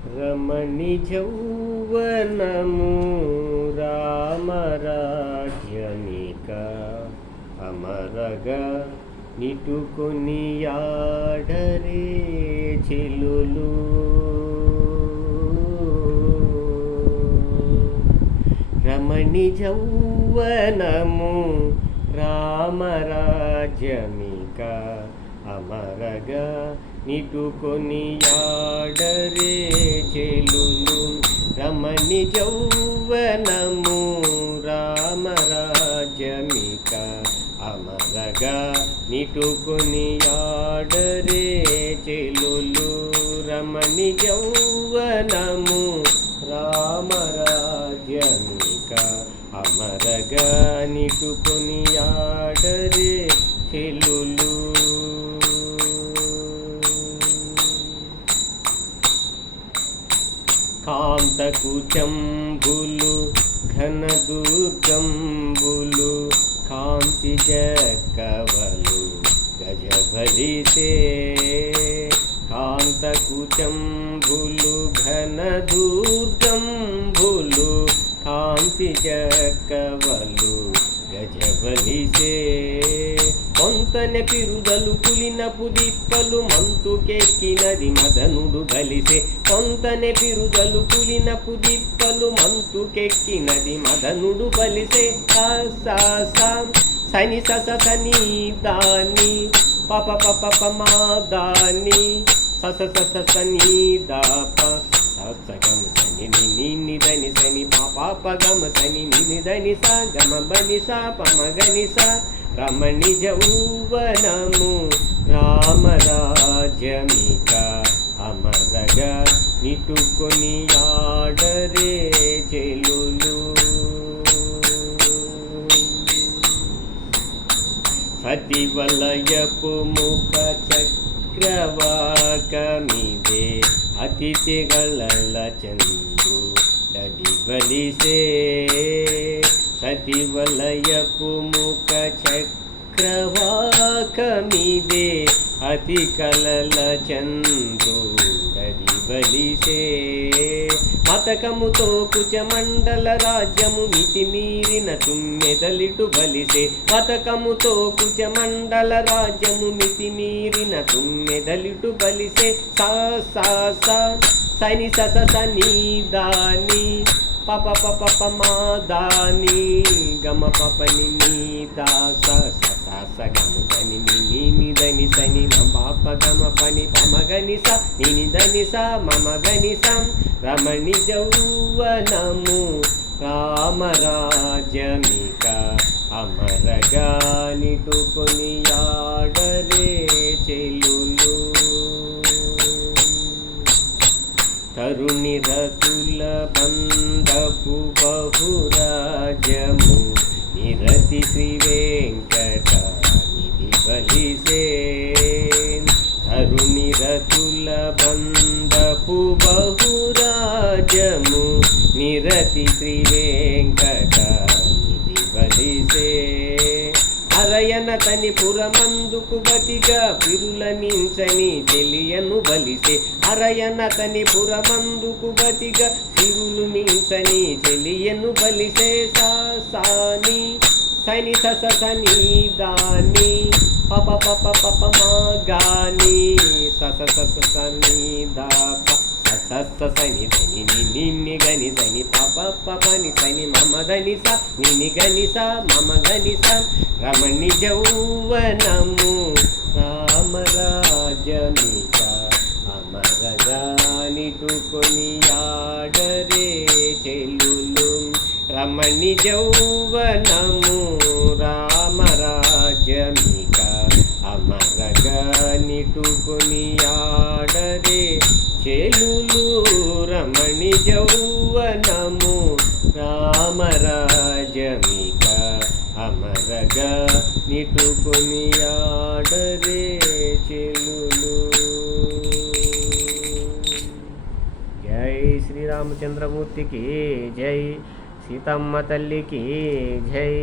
రమణి జౌవనము రామరాజ్యమిక అమరగా నిటుకొని ఆడరే చెలులు రమణి జౌవనము రామరాజ్యమిక అమరగా నిటుకొని ఆడరే చెలులు రమణి జౌవనము రామరాజమిక అమరగా నిటుకొని ఆడరే చెలులు రమణి జౌవనము రామరాజ్యమిక. అమరగా నిటుకొని ఆడరే చెలులు కుచంబులు ఘన దుర్గంబులు కాంతి జక్కవలు గజబలిసే కాంత కుచంబులు ఘన దుర్గంబులు కాంతి జక్కవలు గజబలిసే కొంతనే పిరుదలు పులినపు దిప్పలు మంతుకెక్కినది మదనుడు బలిసే కొంతనే పిరుదలు పులినపు దిప్పలు మంతుకెక్కినది మదనుడు బలిసే సని సస సని దాని పప పప పమా దాని సస సస సని దాప సగమ సని ని ని దని సని పాప గమ సని ని దని సా గమ బని సా పమ గని సా రమణి జౌవనము రామరాజ్యమిక అమరగా నిటుకొని ఆడరే చెలులు సతివలయపు ముఖ చక్రవాకమిదే ಅತಿಥಿಗಳಲ್ಲ ಚಂದು ನದಿ ಬಲಿಸೆ అతివలయపు ముఖ చక్రవాకమిదే అతి కలల చంద్రుడది బలిసే మతకముతో కుచమండల రాజ్యము మితిమీరిన తుమ్మెదలిటు బలిసే. మతకముతో కుచమండల రాజ్యము మితిమీరిన తుమ్మెదలిటు బలిసే. సా సా సని సస సని దాని పప పప పమా దాని గమ పపని నీ దాస స గమ గని ని ని దని సని మ పాప గమ పని పమ గని స నిని దని స మమ గని సం రమణి జౌవనము రామరాజ్యమిక అమరగా నిటుకొని తరుణి రతుల బంధపు బహురాజము నిరతి శ్రీ వెంకట నిధి బలిసే తరుణి రతుల బంధపు బహురాజము నిరతి శ్రీ వెంకట అరయన తని పురమందుకు బతిగా పిరుల మించని తెలియను బలిసే అరయన తని పురమందుకు బతిగా పిరులు మించని తెలియను బలిసే సాని సని సస సని దాని పప పప పప మా గాని సస సస సని దా సస్స సని ధని ని నిన్ని గని సని పప ని సని మమ ధని స ని ని గని స మమ ధని స రమణి జౌవనము రామరాజమిక అమరగా నిటుకొని ఆడరే చెల్లులు రమణి జౌవనము రామరాజమిక అమరగా నిటుకొని ఆడరే చెలులు రమణి జౌవనము రామరాజమిక అమరగా నిటుకొని ఆడరే చెలులు. జై శ్రీరామచంద్రమూర్తికి జై సీతమ్మ తల్లికి జై.